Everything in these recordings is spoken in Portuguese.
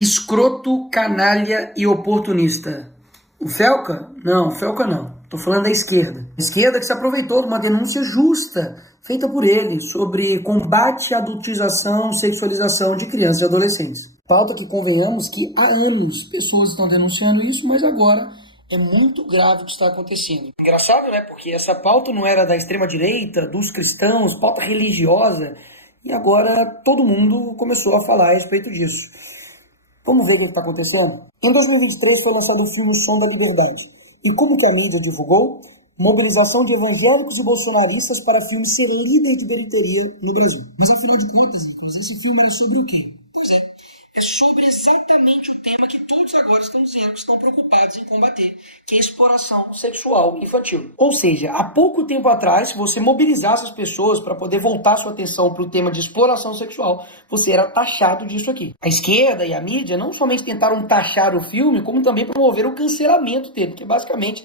Escroto, canalha e oportunista. O Felca? Não, o Felca não. Tô falando da esquerda. A esquerda que se aproveitou de uma denúncia justa feita por ele sobre combate à adultização, sexualização de crianças e adolescentes. Pauta que convenhamos que há anos pessoas estão denunciando isso, mas agora é muito grave o que está acontecendo. Engraçado, né? Porque essa pauta não era da extrema-direita, dos cristãos, pauta religiosa, e agora todo mundo começou a falar a respeito disso. Vamos ver o que está acontecendo? Em 2023 foi lançado o filme Som da Liberdade. E como que a mídia divulgou? Mobilização de evangélicos e bolsonaristas para filme ser líder de bilheteria no Brasil. Mas afinal de contas, esse filme era sobre o quê? Pois é sobre exatamente o tema que todos agora estão dizendo que estão preocupados em combater, que é a exploração sexual infantil. Ou seja, há pouco tempo atrás, se você mobilizasse as pessoas para poder voltar sua atenção para o tema de exploração sexual, você era taxado disso aqui. A esquerda e a mídia não somente tentaram taxar o filme, como também promoveram o cancelamento dele, porque basicamente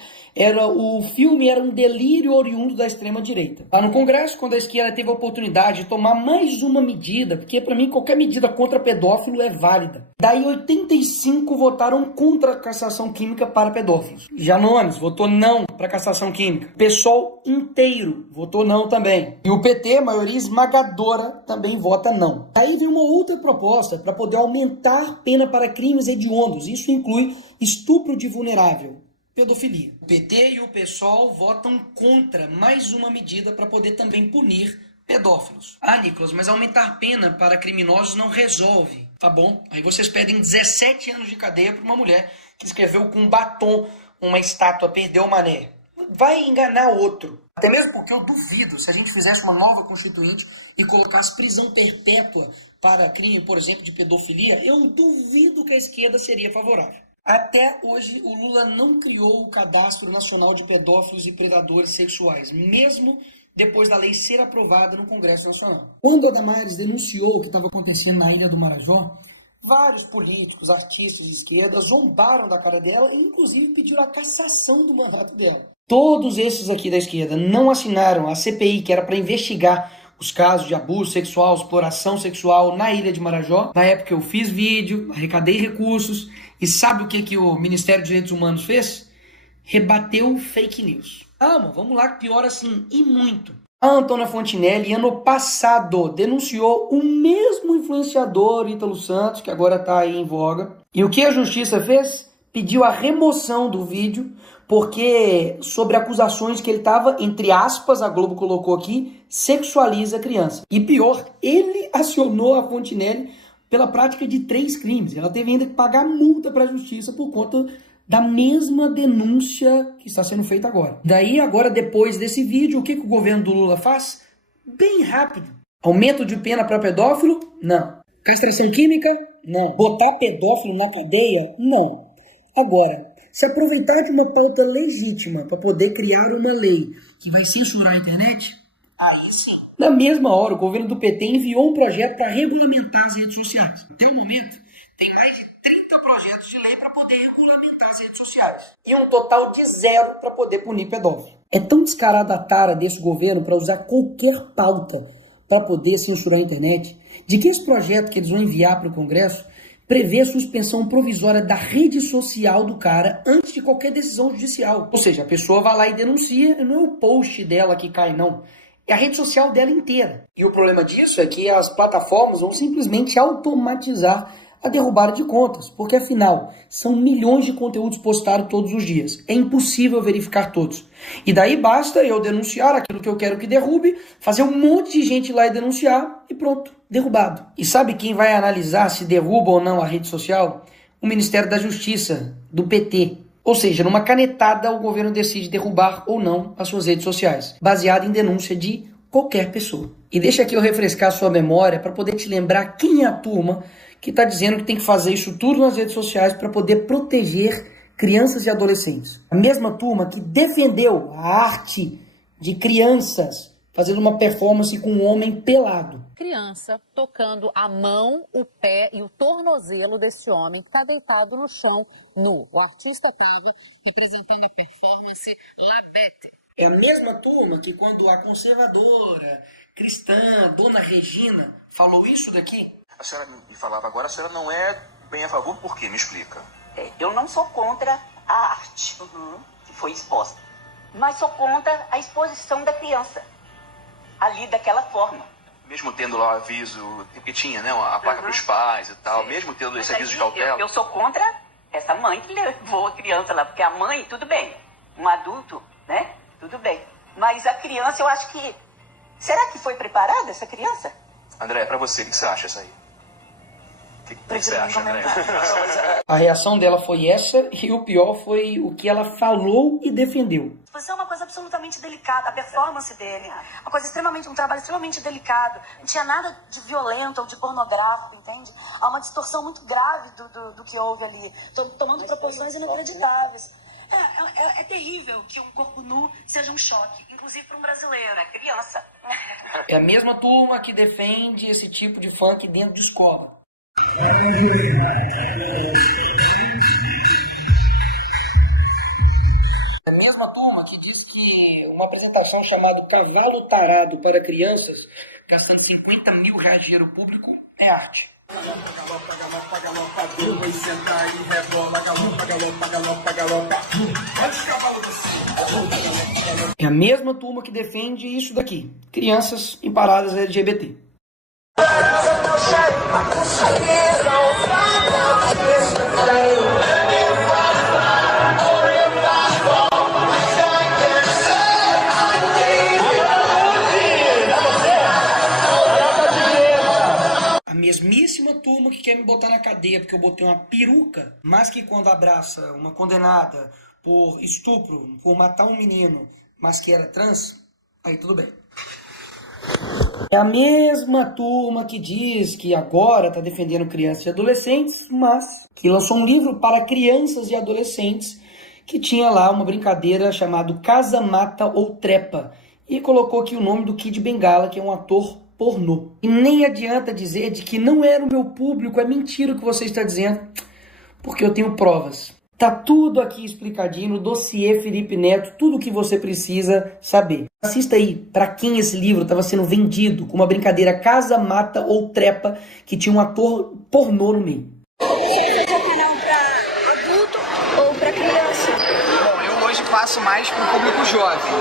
o filme era um delírio oriundo da extrema-direita. Lá no Congresso, quando a esquerda teve a oportunidade de tomar mais uma medida, porque para mim qualquer medida contra pedófilo é válida. Daí 85 votaram contra a castração química para pedófilos. Janones votou não para a castração química. O PSOL inteiro votou não também. E o PT, maioria esmagadora, também vota não. Aí vem uma outra proposta para poder aumentar pena para crimes hediondos. Isso inclui estupro de vulnerável, pedofilia. O PT e o PSOL votam contra mais uma medida para poder também punir pedófilos. Ah, Nicolas, mas aumentar pena para criminosos não resolve. Tá bom. Aí vocês pedem 17 anos de cadeia para uma mulher que escreveu com batom uma estátua Perdeu o Mané. Vai enganar outro. Até mesmo porque eu duvido, se a gente fizesse uma nova constituinte e colocasse prisão perpétua para crime, por exemplo, de pedofilia, eu duvido que a esquerda seria favorável. Até hoje, o Lula não criou o Cadastro Nacional de Pedófilos e Predadores Sexuais, mesmo depois da lei ser aprovada no Congresso Nacional. Quando a Damares denunciou o que estava acontecendo na Ilha do Marajó, vários políticos, artistas de esquerda zombaram da cara dela e inclusive pediram a cassação do mandato dela. Todos esses aqui da esquerda não assinaram a CPI, que era para investigar os casos de abuso sexual, exploração sexual na Ilha de Marajó. Na época eu fiz vídeo, arrecadei recursos, e sabe o que o Ministério dos Direitos Humanos fez? Rebateu fake news. Vamos lá, que pior assim, e muito. A Antônia Fontinelli, ano passado, denunciou o mesmo influenciador Ítalo Santos, que agora está aí em voga. E o que a justiça fez? Pediu a remoção do vídeo, porque sobre acusações que ele estava, entre aspas, a Globo colocou aqui, sexualiza a criança. E pior, ele acionou a Fontinelli pela prática de 3 crimes. Ela teve ainda que pagar multa para a justiça por conta da mesma denúncia que está sendo feita agora. Daí, agora, depois desse vídeo, o que o governo do Lula faz? Bem rápido. Aumento de pena para pedófilo? Não. Castração química? Não. Botar pedófilo na cadeia? Não. Agora, se aproveitar de uma pauta legítima para poder criar uma lei que vai censurar a internet, aí sim. Na mesma hora, o governo do PT enviou um projeto para regulamentar as redes sociais. Até o momento, tem mais de 30 projetos de lei para poder regulamentar as redes sociais. E um total de 0 para poder punir pedófilo. É tão descarada a tara desse governo para usar qualquer pauta para poder censurar a internet, de que esse projeto que eles vão enviar para o Congresso prevê a suspensão provisória da rede social do cara antes de qualquer decisão judicial. Ou seja, a pessoa vai lá e denuncia, e não é o post dela que cai, não. É a rede social dela inteira. E o problema disso é que as plataformas vão simplesmente automatizar a derrubada de contas, porque afinal, são milhões de conteúdos postados todos os dias. É impossível verificar todos. E daí basta eu denunciar aquilo que eu quero que derrube, fazer um monte de gente ir lá e denunciar e pronto, derrubado. E sabe quem vai analisar se derruba ou não a rede social? O Ministério da Justiça, do PT. Ou seja, numa canetada o governo decide derrubar ou não as suas redes sociais, baseado em denúncia de qualquer pessoa. E deixa aqui eu refrescar a sua memória para poder te lembrar quem é a turma que está dizendo que tem que fazer isso tudo nas redes sociais para poder proteger crianças e adolescentes. A mesma turma que defendeu a arte de crianças fazendo uma performance com um homem pelado. Criança tocando a mão, o pé e o tornozelo desse homem que está deitado no chão nu. O artista estava representando a performance La Bête. É a mesma turma que quando a conservadora, cristã, Dona Regina, falou isso daqui, a senhora me falava agora, a senhora não é bem a favor, por quê? Me explica. Eu não sou contra a arte que foi exposta, mas sou contra a exposição da criança ali daquela forma. Mesmo tendo lá o aviso, que tinha, né, a placa para os pais e tal, mesmo tendo esse aviso de cautela. Eu sou contra essa mãe que levou a criança lá, porque a mãe, tudo bem, um adulto, né, tudo bem. Mas a criança, eu acho que... Será que foi preparada essa criança? André, pra você, o que você acha isso aí? O que você acha, André? A reação dela foi essa, e o pior foi o que ela falou e defendeu. A exposição é uma coisa absolutamente delicada, a performance dele, um trabalho extremamente delicado. Não tinha nada de violento ou de pornográfico, entende? Há uma distorção muito grave do que houve ali, tomando proporções inacreditáveis. É terrível que um corpo nu seja um choque, inclusive para um brasileiro, é criança. É a mesma turma que defende esse tipo de funk dentro de escola. A mesma turma que diz que uma apresentação chamada Cavalo Tarado para crianças, gastando 50 mil reais de dinheiro público, é arte. É a mesma turma que defende isso daqui, crianças em paradas LGBT. A mesmíssima turma que quer me botar na cadeia porque eu botei uma peruca, mas que quando abraça uma condenada por estupro, por matar um menino, mas que era trans, aí tudo bem. É a mesma turma que diz que agora está defendendo crianças e adolescentes, mas que lançou um livro para crianças e adolescentes que tinha lá uma brincadeira chamada Casa, Mata ou Trepa e colocou aqui o nome do Kid Bengala, que é um ator pornô. E nem adianta dizer de que não era o meu público, é mentira o que você está dizendo, porque eu tenho provas. Tá tudo aqui explicadinho no dossiê Felipe Neto, tudo o que você precisa saber. Assista aí para quem esse livro estava sendo vendido com uma brincadeira Casa, Mata ou Trepa que tinha um ator pornô no meio. Você tem opinião para adulto ou para criança? Bom, eu hoje passo mais pro público jovem.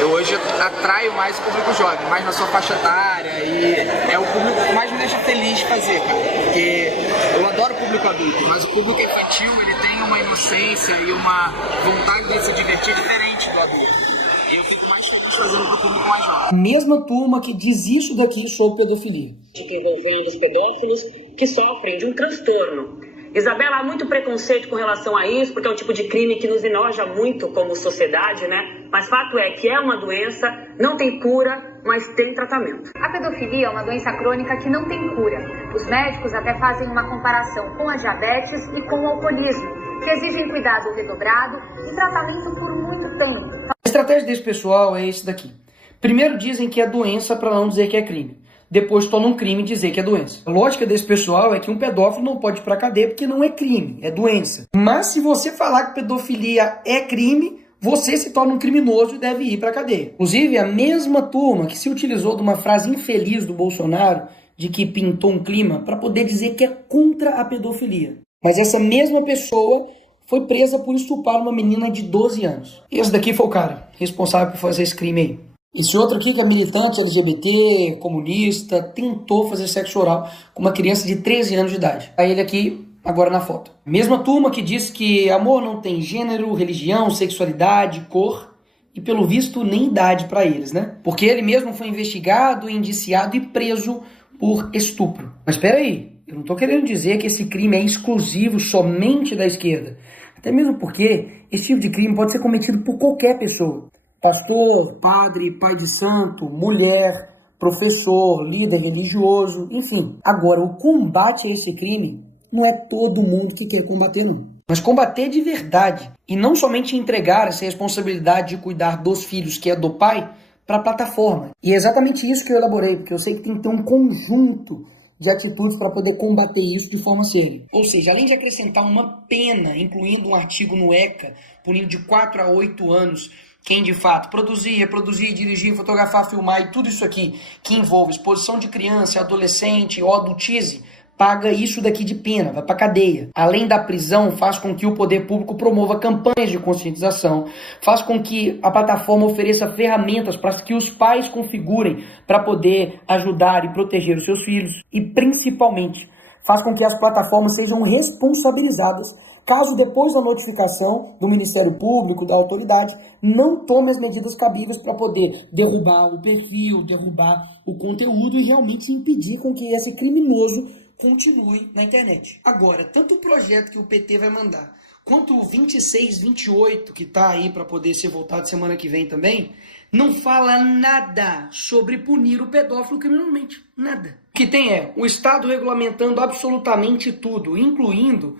Eu hoje atraio mais o público jovem, mais na sua faixa etária, e é o público que mais me deixa feliz fazer, cara. Porque eu adoro o público adulto, mas o público infantil, ele tem uma inocência e uma vontade de se divertir diferente do adulto. E eu fico mais feliz fazendo pro público mais jovem. A mesma turma que diz isso daqui sobre pedofilia. Envolvendo os pedófilos que sofrem de um transtorno. Isabela, há muito preconceito com relação a isso, porque é um tipo de crime que nos enoja muito como sociedade, né? Mas fato é que é uma doença, não tem cura, mas tem tratamento. A pedofilia é uma doença crônica que não tem cura. Os médicos até fazem uma comparação com a diabetes e com o alcoolismo, que exigem cuidado redobrado e tratamento por muito tempo. A estratégia desse pessoal é esse daqui. Primeiro dizem que é doença para não dizer que é crime. Depois tornam um crime dizer que é doença. A lógica desse pessoal é que um pedófilo não pode ir pra cadeia porque não é crime, é doença. Mas se você falar que pedofilia é crime, você se torna um criminoso e deve ir pra cadeia. Inclusive, a mesma turma que se utilizou de uma frase infeliz do Bolsonaro, de que pintou um clima, para poder dizer que é contra a pedofilia. Mas essa mesma pessoa foi presa por estuprar uma menina de 12 anos. Esse daqui foi o cara responsável por fazer esse crime aí. Esse outro aqui que é militante LGBT, comunista, tentou fazer sexo oral com uma criança de 13 anos de idade. Aí ele aqui, agora na foto. Mesma turma que diz que amor não tem gênero, religião, sexualidade, cor e pelo visto nem idade pra eles, né? Porque ele mesmo foi investigado, indiciado e preso por estupro. Mas espera aí, eu não tô querendo dizer que esse crime é exclusivo somente da esquerda. Até mesmo porque esse tipo de crime pode ser cometido por qualquer pessoa. Pastor, padre, pai de santo, mulher, professor, líder religioso, enfim. Agora, o combate a esse crime não é todo mundo que quer combater, não. Mas combater de verdade. E não somente entregar essa responsabilidade de cuidar dos filhos, que é do pai, para a plataforma. E é exatamente isso que eu elaborei, porque eu sei que tem que ter um conjunto de atitudes para poder combater isso de forma séria. Ou seja, além de acrescentar uma pena, incluindo um artigo no ECA, punindo de 4 a 8 anos, quem de fato produzir, reproduzir, dirigir, fotografar, filmar e tudo isso aqui que envolve exposição de criança, adolescente ou adultize, paga isso daqui de pena, vai para cadeia. Além da prisão, faz com que o poder público promova campanhas de conscientização, faz com que a plataforma ofereça ferramentas para que os pais configurem para poder ajudar e proteger os seus filhos e, principalmente, faz com que as plataformas sejam responsabilizadas caso depois da notificação do Ministério Público, da autoridade, não tome as medidas cabíveis para poder derrubar o perfil, derrubar o conteúdo e realmente impedir com que esse criminoso continue na internet. Agora, tanto o projeto que o PT vai mandar, quanto o 2628, que está aí para poder ser votado semana que vem também, não fala nada sobre punir o pedófilo criminalmente. Nada. O que tem é o Estado regulamentando absolutamente tudo, incluindo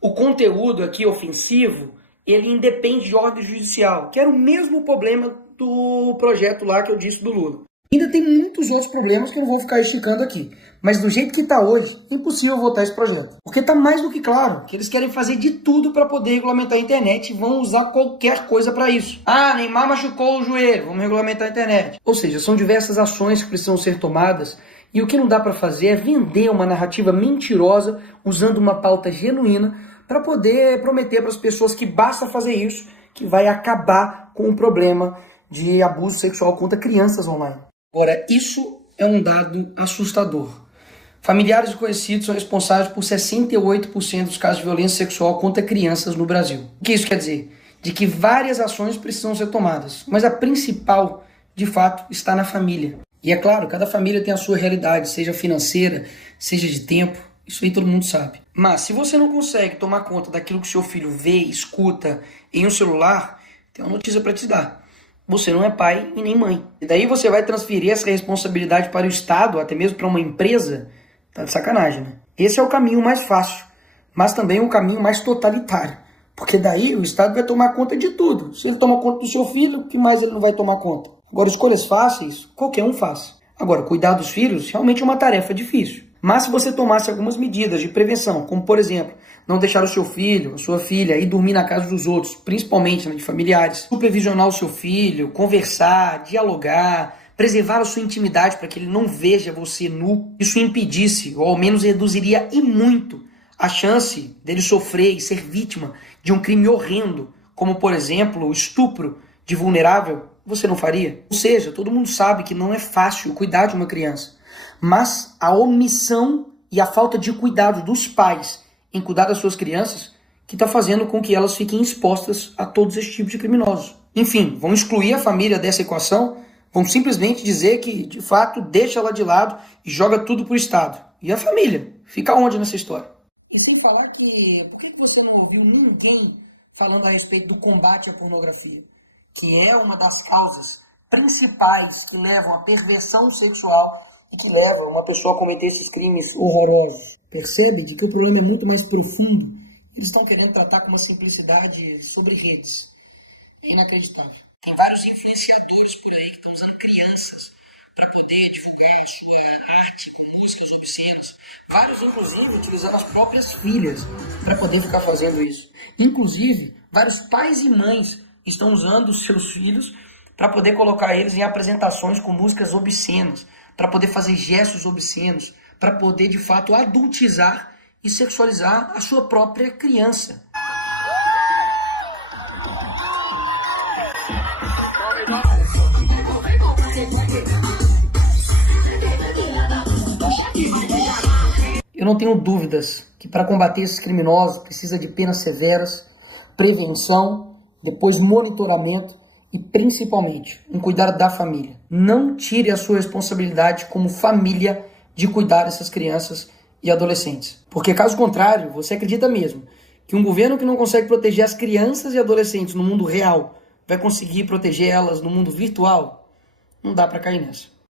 o conteúdo aqui ofensivo, ele independe de ordem judicial, que era o mesmo problema do projeto lá que eu disse do Lula. Ainda tem muitos outros problemas que eu não vou ficar esticando aqui. Mas do jeito que está hoje, é impossível votar esse projeto. Porque está mais do que claro que eles querem fazer de tudo para poder regulamentar a internet e vão usar qualquer coisa para isso. Ah, Neymar machucou o joelho, vamos regulamentar a internet. Ou seja, são diversas ações que precisam ser tomadas e o que não dá para fazer é vender uma narrativa mentirosa usando uma pauta genuína para poder prometer para as pessoas que basta fazer isso, que vai acabar com o problema de abuso sexual contra crianças online. Agora, isso é um dado assustador. Familiares e conhecidos são responsáveis por 68% dos casos de violência sexual contra crianças no Brasil. O que isso quer dizer? De que várias ações precisam ser tomadas, mas a principal, de fato, está na família. E é claro, cada família tem a sua realidade, seja financeira, seja de tempo, isso aí todo mundo sabe. Mas se você não consegue tomar conta daquilo que seu filho vê, escuta em um celular, tem uma notícia para te dar. Você não é pai e nem mãe. E daí você vai transferir essa responsabilidade para o Estado, até mesmo para uma empresa? Tá de sacanagem, né? Esse é o caminho mais fácil, mas também o caminho mais totalitário. Porque daí o Estado vai tomar conta de tudo. Se ele toma conta do seu filho, o que mais ele não vai tomar conta? Agora, escolhas fáceis, qualquer um faz. Agora, cuidar dos filhos realmente é uma tarefa difícil. Mas se você tomasse algumas medidas de prevenção, como por exemplo, não deixar o seu filho, a sua filha ir dormir na casa dos outros, principalmente de familiares, supervisionar o seu filho, conversar, dialogar, preservar a sua intimidade para que ele não veja você nu, isso impedisse, ou ao menos reduziria e muito, a chance dele sofrer e ser vítima de um crime horrendo, como por exemplo o estupro de vulnerável, você não faria? Ou seja, todo mundo sabe que não é fácil cuidar de uma criança. Mas a omissão e a falta de cuidado dos pais em cuidar das suas crianças que está fazendo com que elas fiquem expostas a todos esses tipos de criminosos. Enfim, vão excluir a família dessa equação, vão simplesmente dizer que, de fato, deixa ela de lado e joga tudo para o Estado. E a família? Fica onde nessa história? E sem falar que... Por que você não ouviu ninguém falando a respeito do combate à pornografia? Que é uma das causas principais que levam à perversão sexual e que leva uma pessoa a cometer esses crimes horrorosos. Percebe de que o problema é muito mais profundo? Eles estão querendo tratar com uma simplicidade sobre redes. É inacreditável. Tem vários influenciadores por aí que estão usando crianças para poder divulgar sua arte com músicas obscenas. Vários, inclusive, utilizando as próprias filhas para poder ficar fazendo isso. Inclusive, vários pais e mães estão usando os seus filhos para poder colocar eles em apresentações com músicas obscenas, para poder fazer gestos obscenos, para poder, de fato, adultizar e sexualizar a sua própria criança. Eu não tenho dúvidas que para combater esses criminosos precisa de penas severas, prevenção, depois monitoramento, e principalmente um cuidado da família. Não tire a sua responsabilidade como família de cuidar dessas crianças e adolescentes. Porque caso contrário, você acredita mesmo que um governo que não consegue proteger as crianças e adolescentes no mundo real vai conseguir proteger elas no mundo virtual? Não dá para cair nessa.